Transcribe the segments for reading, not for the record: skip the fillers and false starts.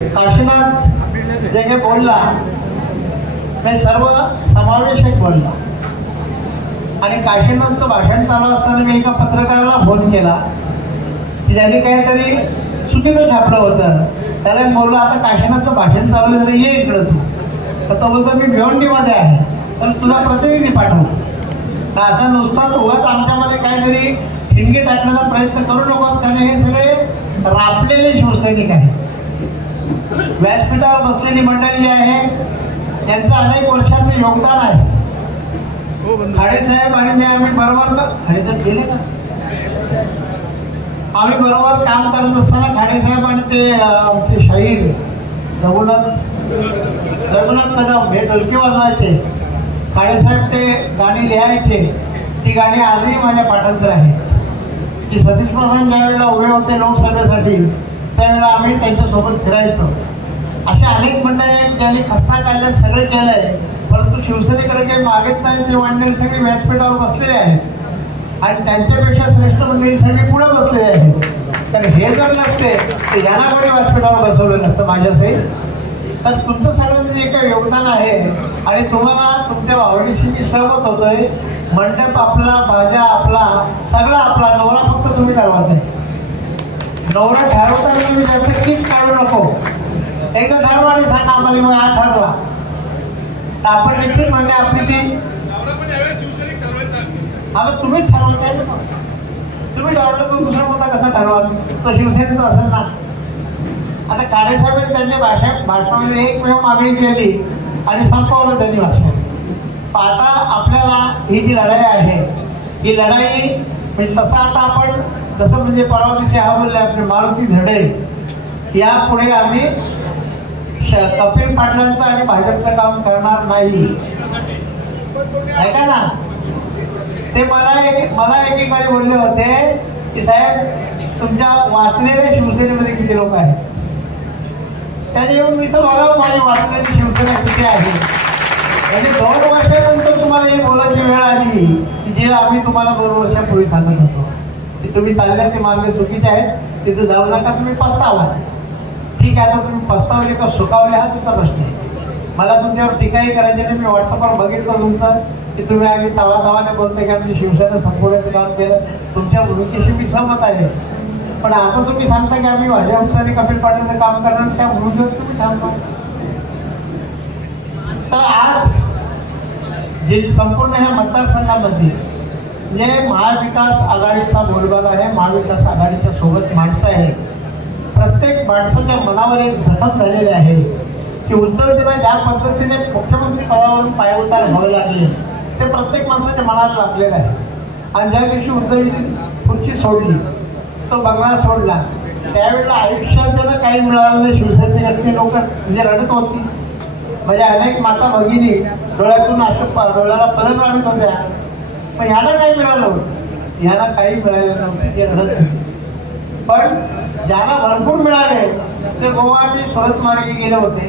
काशीनाथ जे काही बोलला ते सर्व समावेशक बोलला आणि काशीनाथचं भाषण चालू असताना मी एका पत्रकाराला फोन केला की ज्याने काहीतरी चुकीचं छापलं होतं. त्याला बोललो आता काशीनाथचं भाषण चालू झालं, ये इकडं तू. तर तो बोलतो मी भिवंडीमध्ये आहे, तर तुझा प्रतिनिधी पाठव. तर असं नुसताच उगाच आमच्यामध्ये काहीतरी ठिणगी टाकण्याचा प्रयत्न करू नकोस, कारण हे सगळे राबलेले शिवसैनिक आहेत. व्यासपीठावर बसलेली मंडळी जी आहे त्यांचं अनेक वर्षाचं योगदान आहे. खाडेसाहेब आणि मी आम्ही बरोबर खाडेसाहेब गेले ना, आम्ही बरोबर काम करत असताना खाडेसाहेब आणि ते आमचे शाहीर रघुनाथ कदम हे ढोलकी वाजवायचे. खाडेसाहेब ते गाणी लिहायचे. ती गाणी आजही माझ्या पाठांतर आहे की सतीश प्रधान ज्या वेळेला उभे होते लोकसभेसाठी त्यावेळेला आम्ही त्यांच्यासोबत फिरायचो. अशा अनेक मंडळी आहेत ज्यांनी खस्ता काढल्या, सगळे केलंय, परंतु शिवसेनेकडे काही मागत नाही. ते मंडळी सगळी व्यासपीठावर बसलेले आहेत आणि त्यांच्यापेक्षा श्रेष्ठ मंडळी सगळी पुढे बसलेले आहेत. तर हे जर नसते तर यांना कोणी व्यासपीठावर बसवलं नसतं माझ्यासहित. तर तुमचं सगळ्यांचं जे काही योगदान आहे आणि तुम्हाला तुमच्या भावनेशी मी सहमत होतोय. मंडप आपला, बाजा आपला, सगळं आपला, नवरा फक्त तुम्ही ठरवायचा आहे. नवरा ठरवताना तुम्ही जास्त किस काढू नको. एकदा ठरवा आणि सांगा आम्हाला मग हा ठरला तर आपण निश्चित म्हणणे आपली ती आता तुम्हीच ठरवताय. तुम्ही ठरवलं तो दुसरा मुद्दा कसा ठरवा, तो शिवसेनेचा असेल ना. आता खाडेसाहेबांनी त्यांच्या भाषणामध्ये एकमेव मागणी केली आणि संपवलं त्यांनी भाषण. आता आपल्याला ही जी लढाई आहे ही लढाई म्हणजे तसं आता आपण जसं म्हणजे परवा दिवशी हा बोलले आपले मारुती धडे यापुढे आम्ही कपिल पाटलांचं आणि भाजपचं काम करणार नाही, ऐका ना. ते मला एकेकाळी बोलले होते की साहेब तुमच्या वाचलेल्या शिवसेनेमध्ये किती लोक आहेत. त्याने येऊन मी तर बघावं माझी वाचलेली शिवसेना किती आहे. म्हणजे 2 वर्षानंतर तुम्हाला हे बोलायची वेळ आली की जे आम्ही तुम्हाला 2 वर्षापूर्वी सांगत होतो की तुम्ही चालल्या ते मार्ग चुकीचे आहेत, तिथे जाऊ नका, तुम्ही पस्तावा. ठीक आहे, आता तुम्ही पस्तावले का सुखावले हा तुमचा प्रश्न आहे. मला तुमच्यावर टीकाही करायची नाही. मी व्हॉट्सअपवर बघितलं तुमचं की तुम्ही आधी तवाने बोलते की आम्ही शिवसेना संपवण्याचं काम केलं. तुमच्या भूमिकेशी मी सहमत आहे, पण आता तुम्ही सांगता की आम्ही भाजपचं आणि कपिल पाटलाचं काम करणार, त्या भूमिकेवर तुम्ही थांबा. तर आज जे संपूर्ण ह्या मतदारसंघामध्ये जे महाविकास आघाडीचा बोलबाला आहे, महाविकास आघाडीच्या सोबत माणसं आहेत. प्रत्येक माणसाच्या मनावर एक जखम झालेली आहे की उद्धवजींना ज्या पद्धतीने मुख्यमंत्री पदावरून पायउतार व्हावे लागले ते प्रत्येक माणसाच्या मनाला लागलेलं आहे. आणि ज्या दिवशी उद्धवजींनी खुर्ची सोडली, तो बंगला सोडला, त्यावेळेला आयुष्यात ज्यांना काही मिळालं नाही शिवसेनेकडे लोक म्हणजे रडत होती. म्हणजे अनेक माता भगिनी डोळ्यातून डोळ्याला पदर लावत होत्या, पण ह्याला काही मिळालं होतं, ह्याला काही मिळालं नव्हतं, ते रडत होते. पण ज्याला भरपूर मिळाले ते गोवाची सुरत मार्गे गेले होते.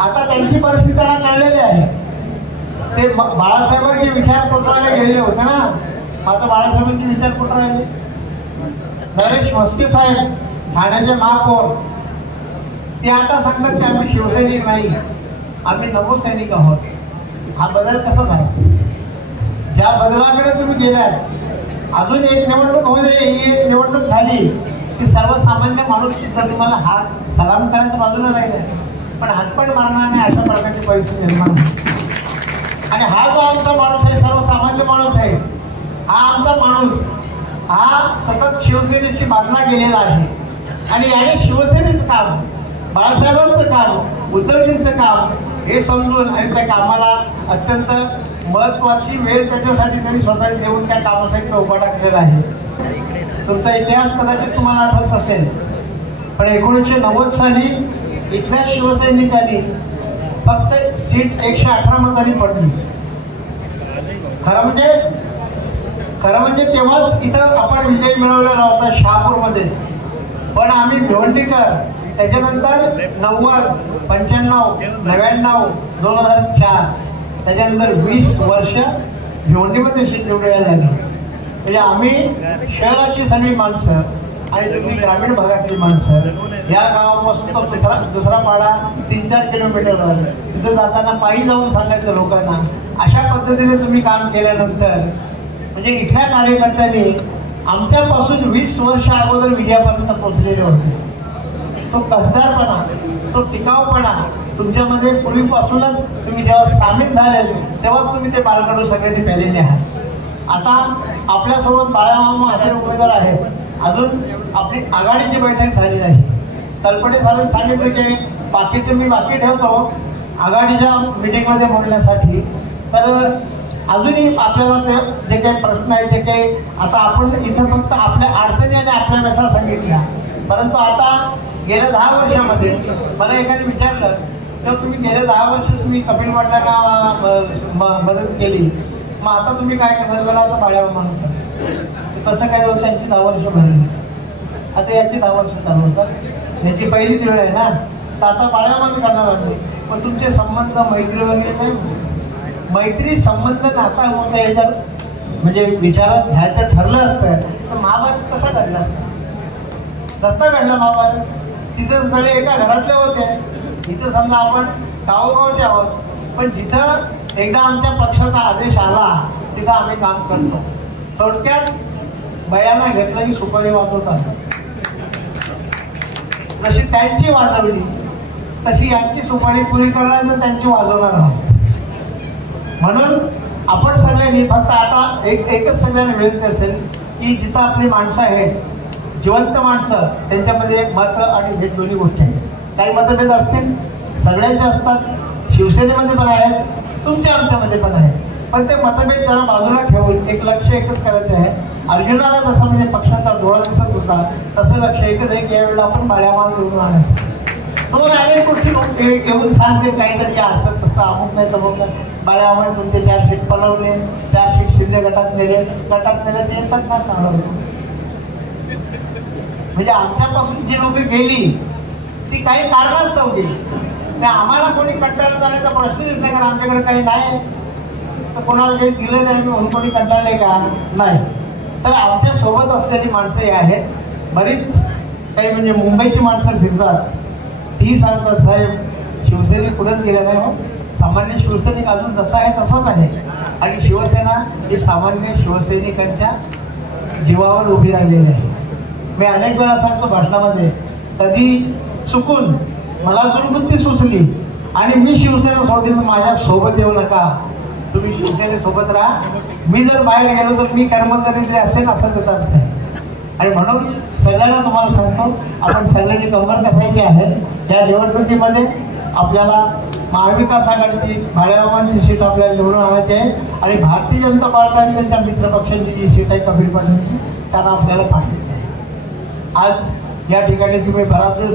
आता त्यांची परिस्थिती त्यांना कळलेली आहे. ते बाळासाहेबांचे विचार पोटवायला गेलेले होते ना. आता बाळासाहेबांचे विचार कुठं राहिले. नरेश म्हस्के साहेब ठाण्याचे महापौर ते आता सांगतात की आम्ही शिवसैनिक नाही, आम्ही नवसैनिक आहोत. हा बदल कसा झाला. ज्या बदलाकडे तुम्ही गेलात, अजून एक निवडणूक होऊ दे, ही एक निवडणूक झाली की सर्वसामान्य माणूस सुद्धा तुम्हाला हात सलाम करायच्या बाजूला राहिला, पण हातपण मारणार नाही अशा प्रकारची परिस्थिती निर्माण होती. आणि हा जो आमचा माणूस आहे, सर्वसामान्य माणूस आहे, हा आमचा माणूस हा सतत शिवसेनेशी बांधला गेलेला आहे. आणि याने शिवसेनेचं काम, बाळासाहेबांचं काम, उद्धवजींचं काम हे समजून आणि त्या कामाला अत्यंत महत्वाची वेळ त्याच्यासाठी त्यांनी स्वतः देऊन त्या कामासाठी उभा टाकलेला आहे. तुमचा इतिहास कदाचित तुम्हाला आठवत असेल, पण 1990 साली इथल्या शिवसैनिकांनी फक्त सीट 118 मतांनी पडली. खरं म्हणजे तेव्हाच इथं आपण विजय मिळवलेला होता शहापूरमध्ये. पण आम्ही भिवंडीकर त्याच्यानंतर 90, 95, 99, 2004 त्याच्यानंतर 20 वर्ष भिवंडीमध्ये सीट निवडायला लागली. म्हणजे आम्ही शहराची सगळी माणसं आणि तुम्ही ग्रामीण भागातली माणसं, या गावापासून तो दुसरा पाडा 3-4 किलोमीटरवर, तिथं जाताना पायी जाऊन सांगायचं लोकांना. अशा पद्धतीने तुम्ही काम केल्यानंतर म्हणजे इथल्या कार्यकर्त्यांनी आमच्यापासून 20 वर्ष अगोदर विजयापर्यंत पोहोचलेले होते. तो कसदारपणा, तो टिकाऊपणा तुमच्यामध्ये पूर्वीपासूनच तुम्ही जेव्हा सामील झाले तेव्हाच तुम्ही ते बाळकडू सगळ्यांनी पेलेले आहात. आता आपल्यासोबत बाळामामा हाते उमेदवार आहेत. अजून आपली आघाडीची बैठक झाली नाही. तलपडे साहेबांनी सांगितलं की बाकीचे मी बाकी ठेवतो आघाडीच्या मिटिंगमध्ये बोलण्यासाठी. तर अजूनही आपल्याला ते जे काही प्रश्न आहे ते काही आता आपण इथं फक्त आपल्या अडचणी आणि आपल्या व्यथा सांगितल्या, परंतु आता गेल्या 10 वर्षामध्ये मला एकाने विचारलं तर तुम्ही गेल्या 10 वर्ष तुम्ही कपिल पाटलांना मदत केली, मग आता तुम्ही काय करणार? आता बाळ्यावर म्हणून कसं काय होतं? त्यांची 10 वर्ष भरली, आता याची 10 वर्ष चालू होतात. याची पहिलीच वेळ आहे ना, तर आता बाळ्यावर करणार आम्ही. पण तुमचे संबंध मैत्री वगैरे नाही, मैत्री संबंध नाता होता याच्यात म्हणजे विचारात घ्यायचं ठरलं असतं तर महाभारत कसा घडला असता? नसता घडला महाभारत. तिथं सगळे एका घरातले होते. इथं समजा आपण गावोगावचे आहोत, पण जिथं एकदा आमच्या पक्षाचा आदेश आला तिथं आम्ही काम करतो. थोडक्यात बयाना घेतलं की सुपारी वाजवतात. जशी त्यांची वाजवली तशी यांची सुपारी पुरी करणार तर त्यांची वाजवणार आहोत. म्हणून आपण सगळ्यांनी फक्त आता एकच सगळ्यांना विनंती असेल की जिथं आपली माणसं आहेत, जिवंत माणसं, त्यांच्यामध्ये मत आणि भेद दोन्ही गोष्टी आहेत. काही मतभेद असतील, सगळ्यांचे असतात, शिवसेनेमध्ये पण आहेत, तुमच्या आमच्यामध्ये पण आहेत. पण ते मतभेद जरा बाजूला ठेवून एक लक्ष एकच करायचं आहे. अर्जुनाला जसं म्हणजे पक्षाचा डोळा दिसत होता तसं लक्ष एकच आहे की यावेळेला आपण बाळ्यामाल निवडून आणायचं. दोन अनेक गोष्टी येऊन सांगते काहीतरी असं तसं अमुक नाही तर मग बाळ्यामाल तुमचे 4 सीट पलवले, 4 सीट शिंदे गटात नेले ते येतात ना चांगलं. म्हणजे आमच्यापासून जी लोक गेली ती काही कारणास्तव गेली. त्या आम्हाला कोणी कंटाळून जाण्याचा प्रश्न येत नाही, कारण आमच्याकडे काही नाही तर कोणाला काही दिलं नाही म्हणून कोणी कंटाळले का नाही. तर आमच्या सोबत असलेली माणसं ही आहेत. बरीच काही म्हणजे मुंबईची माणसं फिरतात, ती सांगतात साहेब शिवसैनिक कुठंच गेल्या नाही हो, सामान्य शिवसैनिक अजून जसा आहे तसाच आहे. आणि शिवसेना ही सामान्य शिवसैनिकांच्या जीवावर उभी राहिलेली आहे. मी अनेक वेळा सांगतो भाषणामध्ये, कधी चुकून मला दुर्बुद्धी सुचली आणि मी शिवसेना सोडली तर माझ्या सोबत येऊ नका, तुम्ही शिवसेनेसोबत राहा. मी जर बाहेर गेलो तर मी कर्मचारी असेल असं त्याचा अर्थ आहे. आणि म्हणून सगळ्यांना तुम्हाला सांगतो, आपण सगळ्यांनी कंबर कसायची आहे. या निवडणुकीमध्ये आपल्याला महाविकास आघाडीची बाळामामांची सीट आपल्याला निवडून आणायची आहे आणि भारतीय जनता पार्टी आणि त्यांच्या मित्रपक्षांची जी सीट आहे कपिल पाटलांची त्यांना आपल्याला पाठवायची आहे. आज या ठिकाणी तुम्ही बराच